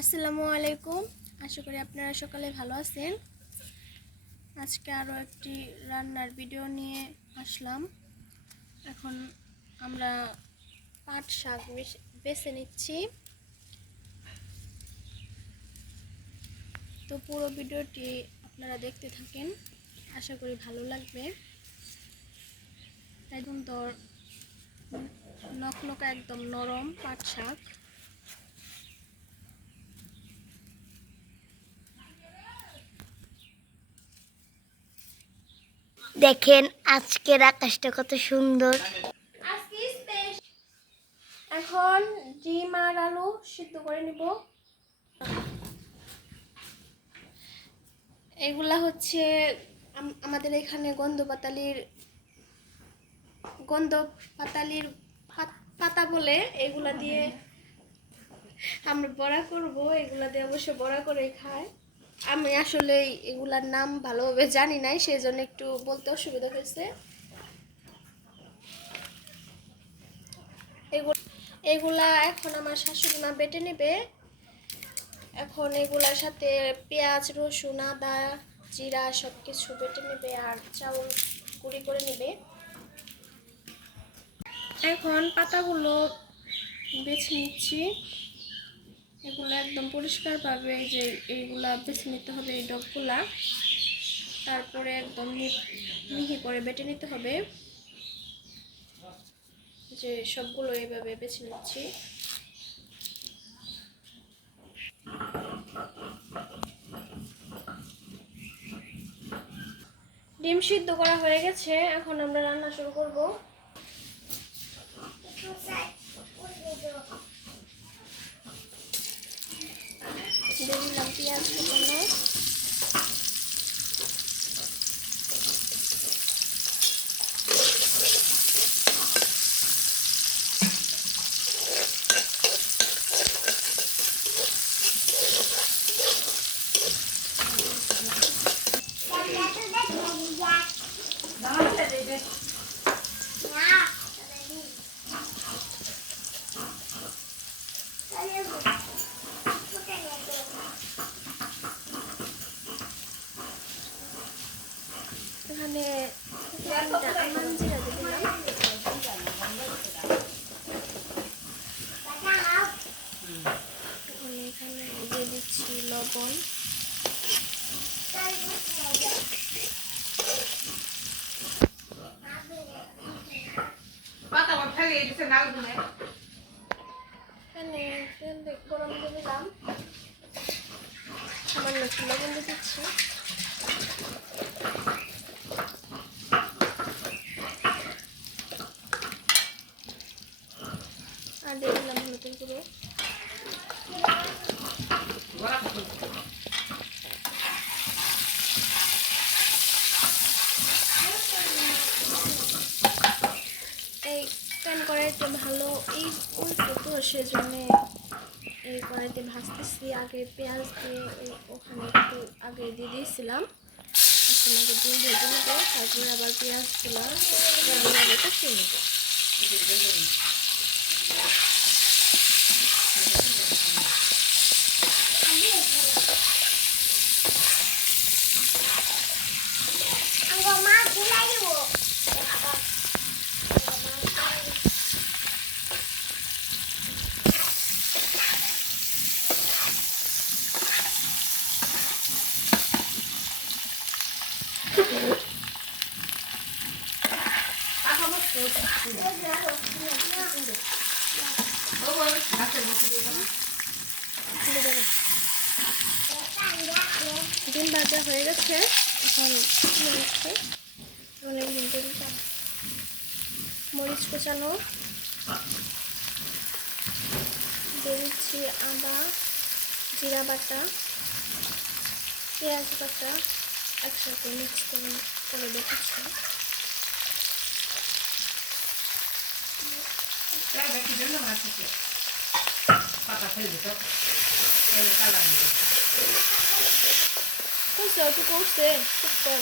আসসালামু আলাইকুম। আশা করি আপনারা সকালে ভালো আছেন। আজকে আরও একটি রান্নার ভিডিও নিয়ে আসলাম। এখন আমরা পাট শাক বেছে নিচ্ছি। তো পুরো ভিডিওটি আপনারা দেখতে থাকেন, আশা করি ভালো লাগবে। একদম নকনকা একদম নরম পাট শাক। দেখেন আজকের আকাশটা কত সুন্দর। এখন ডিম আর আলু সিদ্ধ করে নিব। এগুলা হচ্ছে আমাদের এখানে গন্ধ পাতালির পাতা বলে। এগুলা দিয়ে আমরা বড়া করব। এগুলা দিয়ে অবশ্য বড়া করে খাই। আমি আসলে এগুলার নাম ভালোভাবে জানি নাই, সেই জন্য একটু বলতে অসুবিধা হয়েছে। এগুলা এখন আমার শাশুড়ি মা বেটে নেবে। এখন এগুলার সাথে পেঁয়াজ, রসুন, আদা, জিরা সব কিছু বেটে নেবে আর চাউল গুঁড়ি করে নেবে। এখন পাতাগুলো বেছে নিচ্ছি। এগুলো একদম পরিষ্কারভাবে যে এইগুলা বেছে নিতে হবে, এই ডগগুলা। তারপরে একদম মিহি করে বেটে নিতে হবে। যে সবগুলো এইভাবে বেছে নিচ্ছি। ডিম সিদ্ধ করা হয়ে গেছে, এখন আমরা রান্না শুরু করব। দিয়ে দিলাম পেঁয়াজ কুচানো, এখানে আমান জিরা দিয়ে দিলাম। এখানে দিয়ে দিচ্ছি লবণ, এখানে তেল গরম দিয়ে দিলাম, সামান্য একটু লবণ দিয়ে দিচ্ছি। আর দিয়ে দিলাম হলুদের গুঁড়ো। এই প্যান কড়াইতে ভালো এই উল্টো তো, সেজন্য এই কড়াইতে ভাজতেছি। আগে পেঁয়াজ দিয়ে ওখানে একটু আগে দিয়ে দিয়েছিলাম। এখন আগে ডিম ভেজে নেবো, তারপরে আবার পেঁয়াজগুলো কষিয়ে নেবো। ডিম ভাজা হয়ে গেছে, এখন অনেক মরিচ কোচানো দিয়ে দিচ্ছি, আদা, জিরা বাটা, পেঁয়াজ বাটা একসাথে মিক্স করে দেখেছি। করছে করছে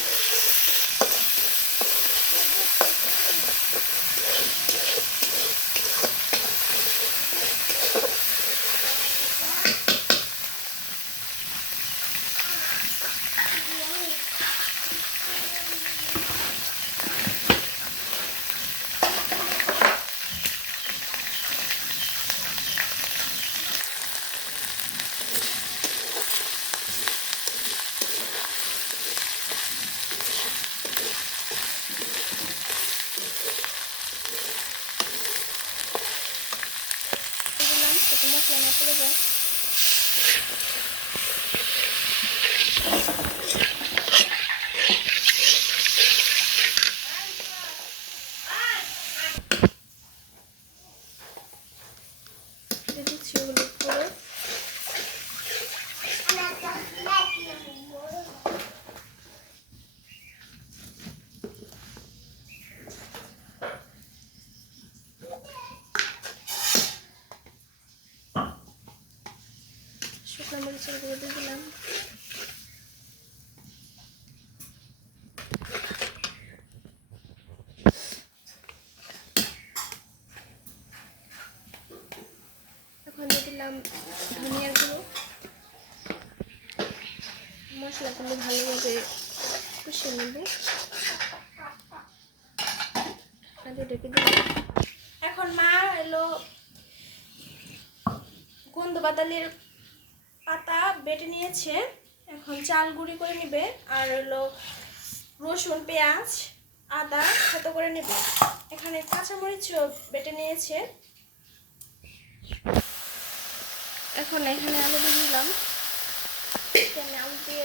পড়ে যায়। দিচ্ছি হলুদ করে। শুকনো মরিচের গুঁড়ো দিয়ে দিলাম। এখন দিয়ে দিলাম ধনিয়ার গুঁড়ো। মশলাগুলো ভালোভাবে কষিয়ে নেব। ঢেকে দিলাম। এখন মা এলো গন্ধ বাতালির পাতা বেটে নিয়েছে, এখন চাল গুঁড়ি করে নেবে, আর হলো রসুন, পেঁয়াজ, আদা থেতো করে নেবে। এখানে কাঁচামরিচও বেটে নিয়েছে। এখন এখানে আলু দিয়ে দিলাম। এখানে আলু দিয়ে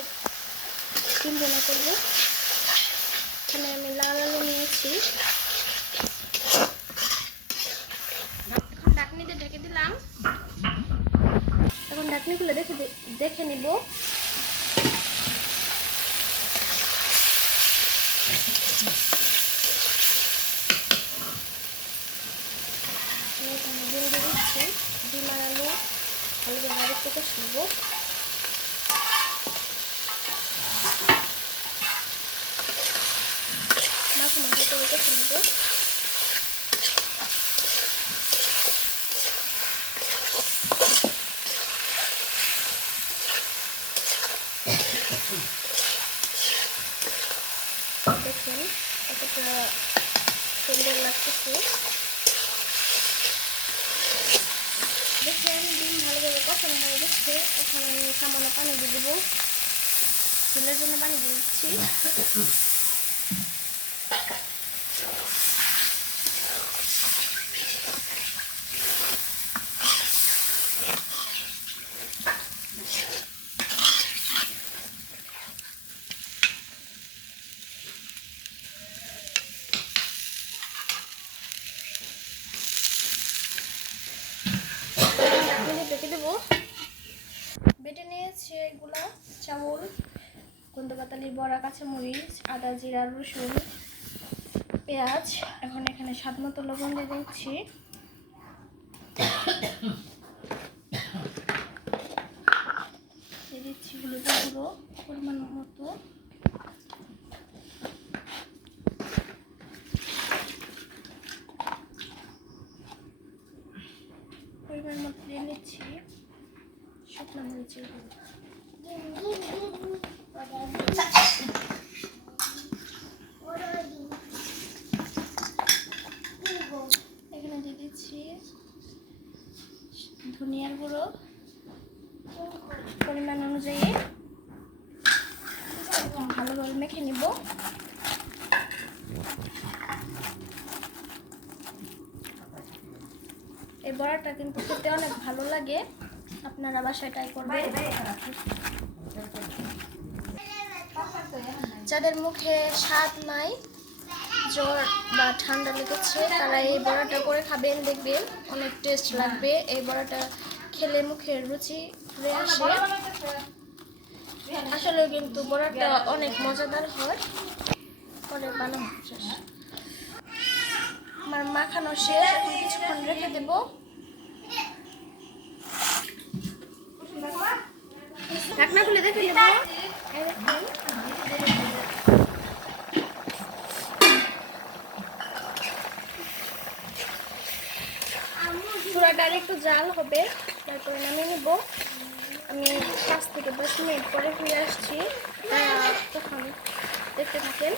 রান্না করবো। এখানে আমি লাল আলু নিয়েছি। এখন ঢাকনি দিয়ে ঢেকে দিলাম। এখন ঢাকনি খুলে দেখে নিব। এখানে ডিম দিয়ে দিচ্ছি। ডিম আর আলু ভালোভাবে আরেকটু কষে নেব। মাখো মাখো করে কষে নেব। দেখুন কতটা সুন্দর লাগতেছে। দেখেন ডিম ভালোভাবে কষানো হয়ে গেছে। এখানে আমি সামান্য পানি দিয়ে দেবো। ঝোলের জন্য পানি দিয়ে দিচ্ছি। ঢেকে দেবো। বেটে নিয়েছে এগুলা চাউল, গন্ধ বাতালির বড়া, কাঁচামরিচ, আদা, জিরা, রসুন, পেঁয়াজ। এখন এখানে স্বাদ মতো লবণ দিয়ে দিচ্ছি। দিয়ে দিচ্ছি হলুদের গুঁড়ো পরিমাণ মতো। পরিমাণ মতো দিয়ে নিচ্ছি শুকনো মরিচের গুঁড়ো। এখানে দিয়ে দিচ্ছি ধনিয়ার গুঁড়ো পরিমাণ অনুযায়ী। ভালোভাবে মেখে নিব। এই বড়াটা কিন্তু খেতে অনেক ভালো লাগে, আপনারা বাসায় ট্রাই করবেন। যাদের মুখে স্বাদ নাই, জ্বর বা ঠান্ডা লেগেছে, তারা এই বড়াটা করে খাবেন, দেখবেন অনেক টেস্ট লাগবে। এই বড়াটা খেলে মুখের রুচি ফিরে আসে। আসলে কিন্তু বড়াটা অনেক মজাদার হয়। পরে বানানো শেষ, আমার মাখানো শেষ। এখন কিছুক্ষণ রেখে দেব। ঢাকনা খুলে দেখে নেব। চুলাটা একটু জাল হবে, তারপরে নামিয়ে নেব। আমি 5 থেকে 10 মিনিট পরে ফিরে আসছি, তখন দেখতে থাকেন।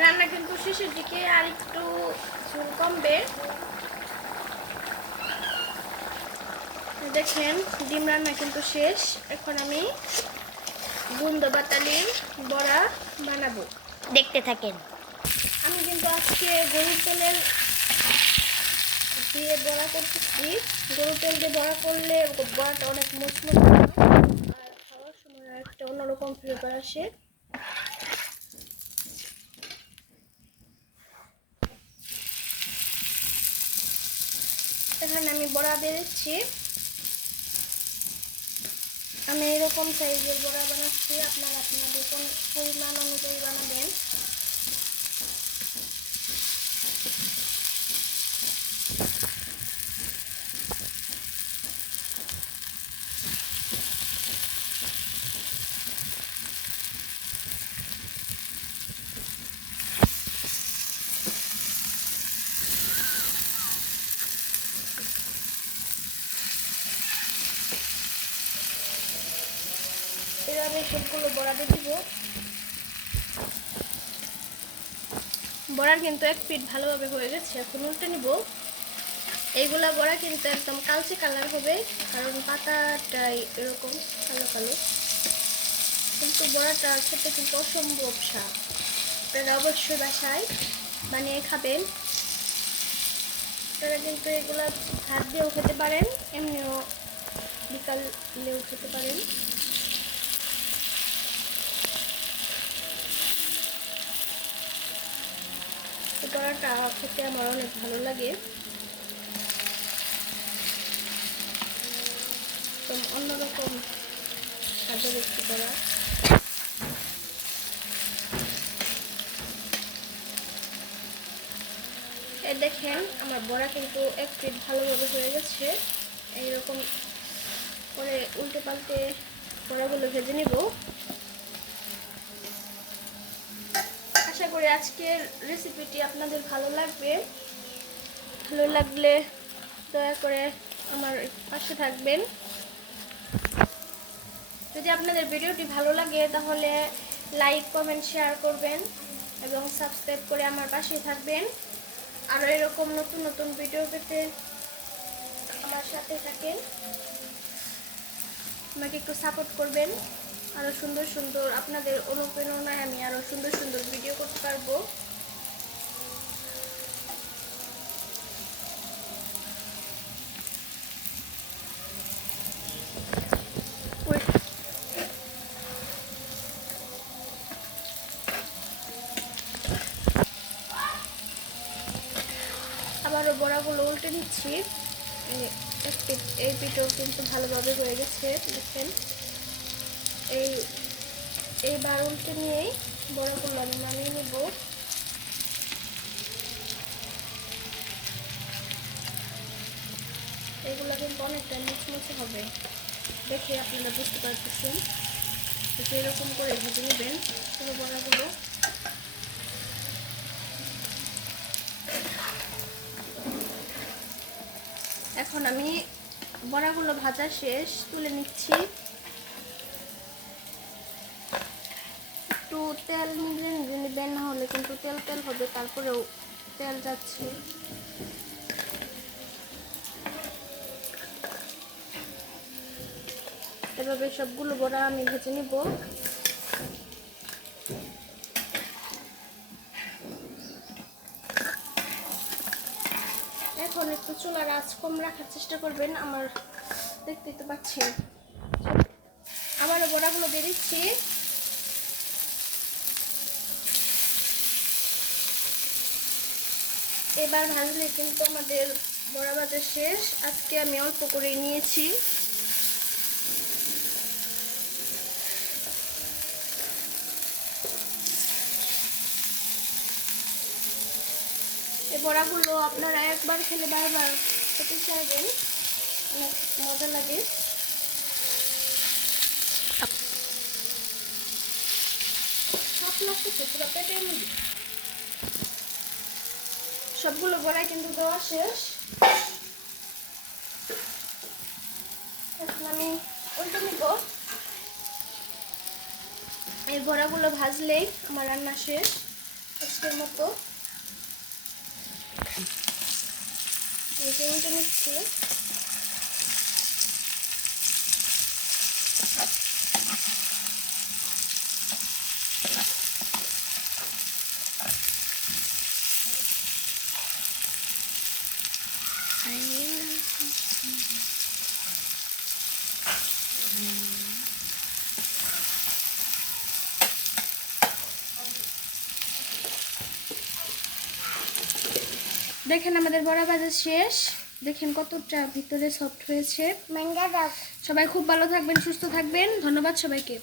রান্না কিন্তু শেষের দিকে আর একটু ঝোল কমবে। দেখেন ডিম রান্না কিন্তু শেষ। এখন আমি গন্ধ বাতালির বড়া বানাবো, দেখতে থাকেন। আমি কিন্তু আজকে গরুর তেলের দিয়ে বড়া করতেছি। গরুর তেল দিয়ে বড়া করলে বড়াটা অনেক মুচমুচে হয় আর খাওয়ার সময় একটা অন্যরকম ফ্লেভার আসে। এখানে আমি বড়া দিয়ে দিচ্ছি। আমি এরকম সাইজের বড়া বানাচ্ছি, আপনারা আপনাদের কোন পরিমাণ অনুযায়ী বানাবেন। এভাবে সবগুলো বড়া দিয়ে দিব। বড়ার কিন্তু এক পিঠ ভালোভাবে হয়ে গেছে, এখন উল্টে নিব। এইগুলা বড়া কিন্তু একদম কালচে কালার হবে, কারণ পাতাটাই এরকম কালো কালো, কিন্তু বড়াটা খেতে কিন্তু অসম্ভব স্বাদ। আপনারা অবশ্যই বাসায় বানিয়ে খাবেন। আপনারা কিন্তু এগুলা ভাত দিয়েও খেতে পারেন, এমনিও বিকালেও খেতে পারেন। এই বড়াটা খেতে আমার অনেক ভালো লাগে, অন্যরকম স্বাদের একটি বড়া। এই দেখেন আমার বড়া কিন্তু এক প্লেট ভালোভাবে হয়ে গেছে। এইরকম করে উল্টে পাল্টে বড়াগুলো ভেজে নিব। আশা করি আজকের রেসিপিটি আপনাদের ভালো লাগবে। ভালো লাগলে দয়া করে আমার পাশে থাকবেন। যদি আপনাদের ভিডিওটি ভালো লাগে তাহলে লাইক কমেন্ট শেয়ার করবেন এবং সাবস্ক্রাইব করে আমার পাশে থাকবেন। আরও এরকম নতুন নতুন ভিডিও পেতে আমার সাথে থাকেন, আমাকে একটু সাপোর্ট করবেন। আরও সুন্দর সুন্দর আপনাদের অনুপ্রেরণায় আমি আরও সুন্দর সুন্দর ভিডিও করতে পারবো। আবারও বড়াগুলো উল্টে নিচ্ছি। এই পিঠও কিন্তু ভালোভাবে হয়ে গেছে, দেখেন। এইবার উল্টে নিয়েই বড়াগুলো আমি নামিয়ে নেব। এগুলো কিন্তু অনেকটা মুচমুচে হবে, দেখে আপনারা বুঝতে পারতেছেন। এরকম করে ভেজে নেবেন পুরো বড়াগুলো। এখন আমি বড়াগুলো ভাজা শেষ, তুলে নিচ্ছি। একটু তেল নিয়ে নেবেন, না হলে কিন্তু তেল তেল হবে, তারপরেও তেল যাচ্ছে। এভাবে সবগুলো বড়া আমি ভেজে নিব। এখন একটু চুলার আঁচ কম রাখার চেষ্টা করবেন, আমার দেখতেই তো পাচ্ছেন। আবারও বড়াগুলো দিয়ে দিচ্ছি। এবার ভাজলে কিন্তু আমাদের বড়া ভাজা শেষ। আজকে আমি অল্প করে নিয়েছি। এই বড়াগুলো আপনারা একবার খেলে বারবার খেতে চাইবেন, অনেক মজা লাগে। সবগুলো বড়াই কিন্তু দেওয়া শেষ। এখন আমি উল্টে নিব। এই বড়াগুলো ভাজলেই আমার রান্না শেষ আজকের মতো। এই যে উল্টে নিচ্ছি। দেখেন আমাদের বড়া ভাজা শেষ। দেখেন কতটা ভিতরে সফট হয়েছে। সবাই খুব ভালো থাকবেন, সুস্থ থাকবেন। ধন্যবাদ সবাইকে।